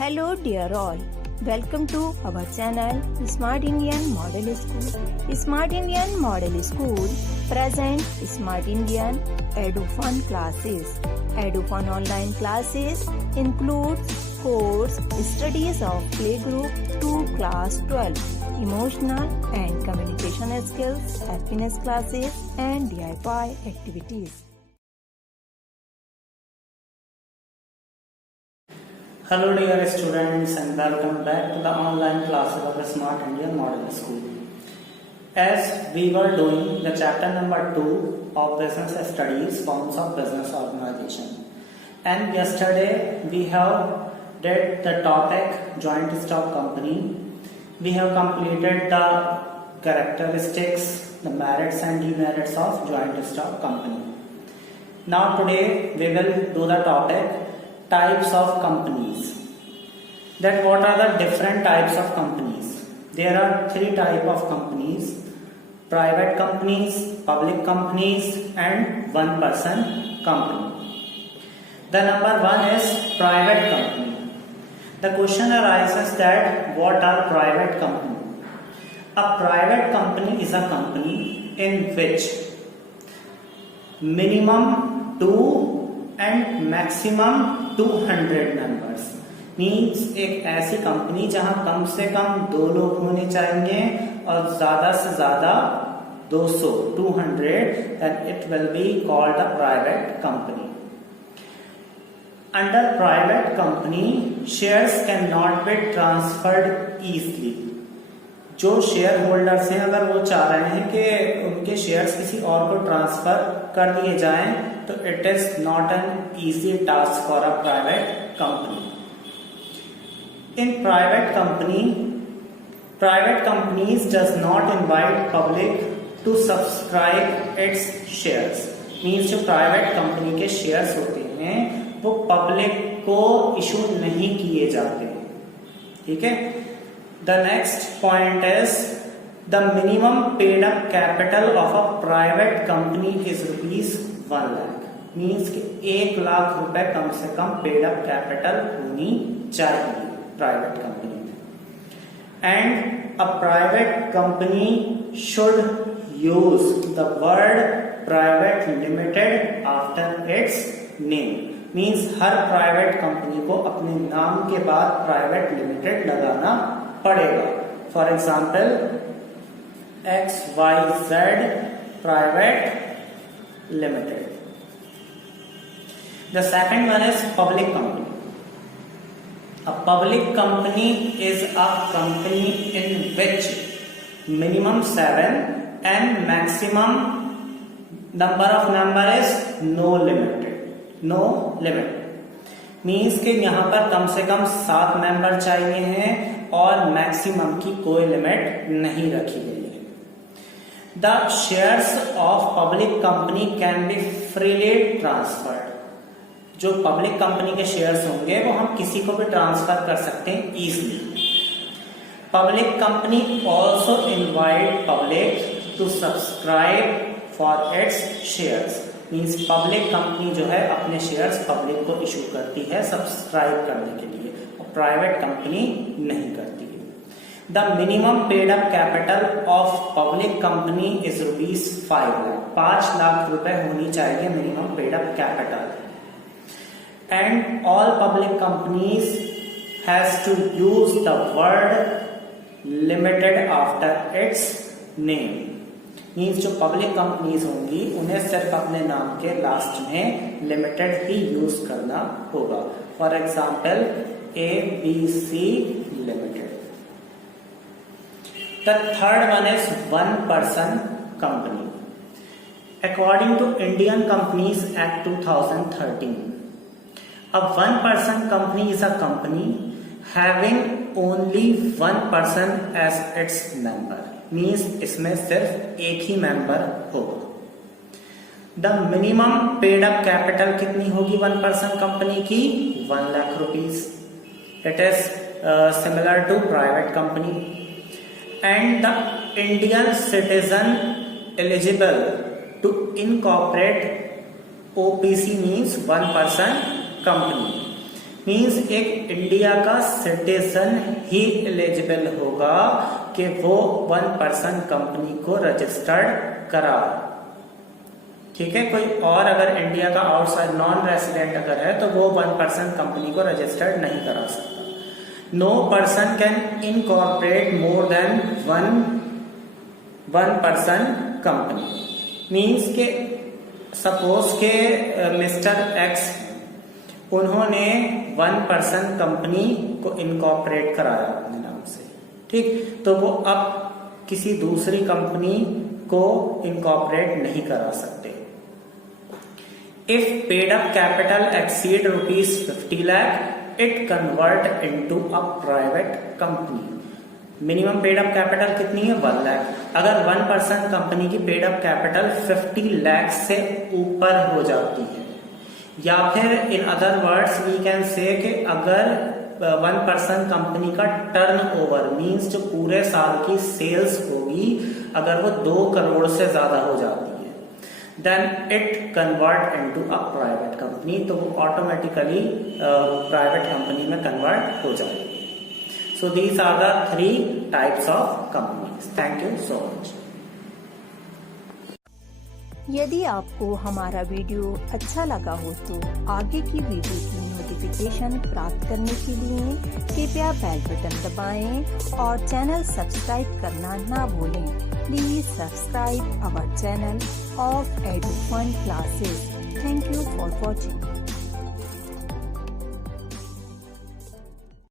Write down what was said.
Hello dear all, welcome to our channel Smart Indian Model School. Smart Indian Model School present Smart Indian EduFun classes. EduFun online classes includes course studies of playgroup to class 12, emotional and communication skills, happiness classes and DIY activities. Hello dear students and welcome back to the online classes of the Smart Indian Model School. As we were doing the chapter number 2 of business studies, forms of business organization, and yesterday we have did the topic joint stock company. We have completed the characteristics, the merits and demerits of joint stock company. Now today we will do the topic types of companies. That what are the different types of companies? There are 3 types of companies: private companies, public companies and one person company. The number 1 is private company. The question arises that what are private company? A private company is a company in which minimum 2 and maximum 200 members, means एक ऐसी company जहां कम से कम 2 लोग होने चाहिए और ज्यादा से ज्यादा 200 then it will be called a private company. Under private company, shares cannot be transferred easily. जो शेयर होल्डर्स हैं, अगर वो चाह रहे हैं कि उनके शेयर्स किसी और को ट्रांसफर कर दिए जाएं, तो it is not an easy task for a private company. In private companies does not invite public to subscribe its shares. Means जो प्राइवेट कंपनी के शेयर्स होते हैं वो पब्लिक को इशू नहीं किए जाते. ठीक है. The next point is the minimum paid up capital of a private company is rupees 1 lakh. Means कि 1 लाख रुपए कम से कम paid up capital होनी चाहिए private company में. And a private company should use the word private limited after its name. Means her private company को अपने नाम के बाद private limited लगाना पड़ेगा. For example XYZ private limited. The second one is public company. A public company is a company in which minimum 7 and maximum number of member is no limit. Means के यहां पर कम से कम 7 member चाहिए हैं और maximum की कोई limit नहीं रखी गई है. The shares of public company can be freely transferred. जो पब्लिक कंपनी के शेयर्स होंगे वो हम किसी को भी ट्रांसफर कर सकते हैं easily. Public company also invite public to subscribe for its shares. Means public company जो है अपने शेयर्स पब्लिक को इशू करती है सब्सक्राइब करने के लिए, और प्राइवेट कंपनी नहीं करती है. The minimum paid up capital of public company is rupees 5 lakh. 5 lakh रुपए होनी चाहिए minimum paid up capital. And all public companies has to use the word limited after its name. Means जो पब्लिक कंपनीज होंगी उन्हें सिर्फ अपने नाम के लास्ट में लिमिटेड ही यूज करना होगा. For example ABC limited. The third one is one person company. According to Indian companies act 2013, a one person company is a company having only one person as its member. Means इसमें सिर्फ एक ही member होगा. The minimum paid up capital कितनी होगी one person company की? 1 lakh rupees. It is similar to private company. And the Indian citizen eligible to incorporate OPC means one person company. Means एक India का सिटीजन ही eligible होगा कि वो 1% company को रजिस्टर्ड करा। ठीक है, कोई और अगर इंडिया का आउटसाइड नॉन रेसिडेंट अगर है तो वो 1% कंपनी को रजिस्टर्ड नहीं करा सकता। No person can incorporate more than 1% company. Means के सपोज के मिस्टर एक्स उन्होंने 1% कंपनी को इनकॉर्पोरेट कराया अपने नाम से, ठीक, तो वो अब किसी दूसरी कंपनी को इनकॉर्पोरेट नहीं करा सकते। If paid up capital exceed ₹50 lakh, it convert into a private company. Minimum paid up capital कितनी है? 1 लाख। अगर 1% कंपनी की पेड अप कैपिटल 50 लाख से ऊपर हो जाती है, या फिर in other words we can say कि अगर 1% कंपनी का टर्नओवर मींस जो पूरे साल की सेल्स होगी अगर वो 2 करोड़ से ज्यादा हो जाती है, then it convert into a private company, तो वो ऑटोमेटिकली प्राइवेट कंपनी में कन्वर्ट हो जाएगी। So these are the 3 types of companies. Thank you so much. यदि आपको हमारा वीडियो अच्छा लगा हो तो आगे की वीडियो की नोटिफिकेशन प्राप्त करने के लिए कृपया बेल बटन दबाएं और चैनल सब्सक्राइब करना ना भूलें। Please subscribe our channel of Edufun classes. Thank you for watching.